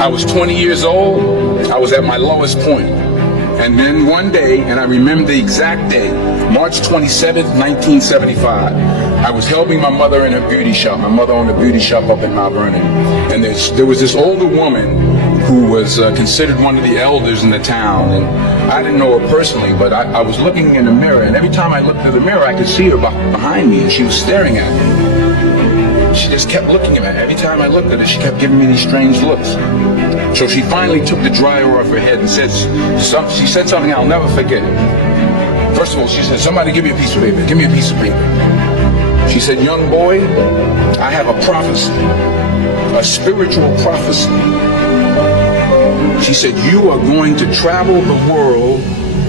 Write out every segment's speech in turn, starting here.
I was 20 years old. I was at my lowest point. And then one day, and I remember the exact day, March 27th, 1975, I was helping my mother in her beauty shop. My mother owned a beauty shop up in Mount Vernon. And there was this older woman who was considered one of the elders in the town. And I didn't know her personally, but I was looking in the mirror. And every time I looked through the mirror, I could see her behind me, and she was staring at me. She just kept looking at me. Every time I looked at her, she kept giving me these strange looks. So she finally took the dryer off her head and she said something I'll never forget. First of all, she said, "Somebody give me a piece of paper. Give me a piece of paper." She said, "Young boy, I have a prophecy, a spiritual prophecy." She said, "You are going to travel the world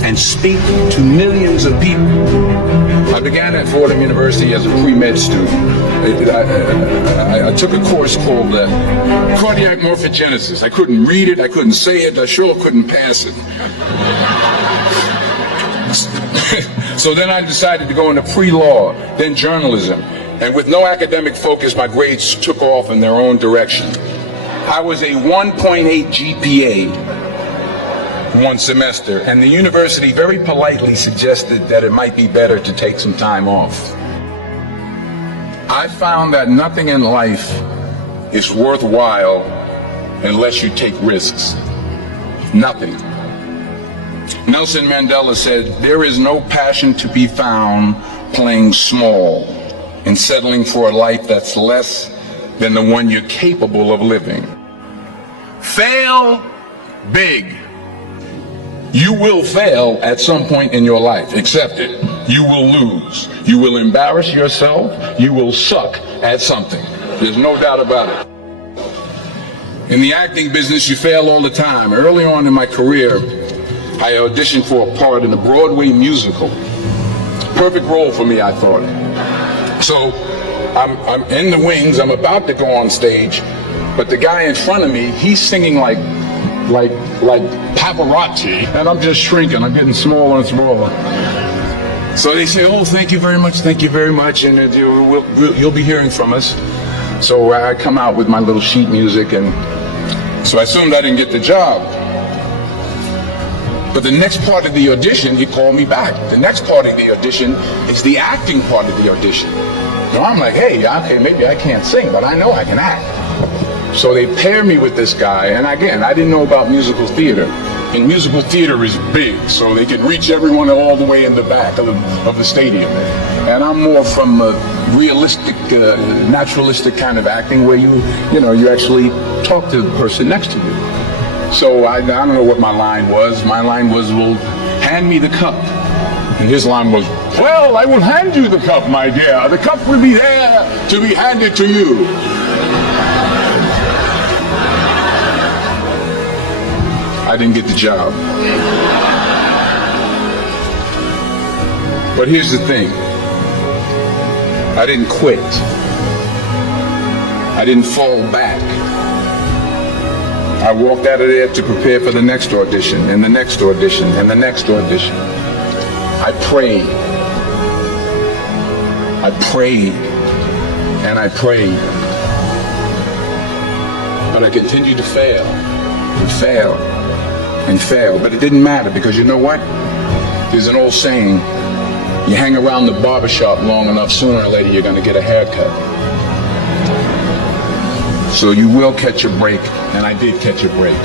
and speak to millions of people." I began at Fordham University as a pre-med student. I took a course called cardiac morphogenesis. I couldn't read it, I couldn't say it, I sure couldn't pass it. So then I decided to go into pre-law, then journalism. And with no academic focus, my grades took off in their own direction. I was a 1.8 GPA one semester, and the university very politely suggested that it might be better to take some time off. I found that nothing in life is worthwhile unless you take risks. Nothing. Nelson Mandela said, "There is no passion to be found playing small and settling for a life that's less than the one you're capable of living." Fail big. You will fail at some point in your life. Accept it. You will lose. You will embarrass yourself. You will suck at something. There's no doubt about it. In the acting business, you fail all the time. Early on in my career, I auditioned for a part in a Broadway musical. Perfect role for me, I thought. So I'm in the wings. I'm about to go on stage, but the guy in front of me, he's singing like Pavarotti, and I'm just shrinking. I'm getting smaller and smaller. So they say, "Oh, thank you very much, and you'll be hearing from us." So I come out with my little sheet music, and so I assumed I didn't get the job. But the next part of the audition, he called me back. The next part of the audition is the acting part of the audition. Now I'm like, hey, okay, maybe I can't sing, but I know I can act. So they pair me with this guy, and again, I didn't know about musical theater. And musical theater is big, so they can reach everyone all the way in the back of the stadium. And I'm more from a realistic, naturalistic kind of acting where you actually talk to the person next to you. So I don't know what my line was. My line was, "Well, hand me the cup." And his line was, "Well, I will hand you the cup, my dear. The cup will be there to be handed to you." I didn't get the job. But here's the thing. I didn't quit. I didn't fall back. I walked out of there to prepare for the next audition, and the next audition, and the next audition. I prayed. I prayed. And I prayed. But I continued to fail, and fail, and fail. But it didn't matter, because you know what? There's an old saying, you hang around the barbershop long enough, sooner or later you're going to get a haircut. So you will catch a break, and I did catch a break.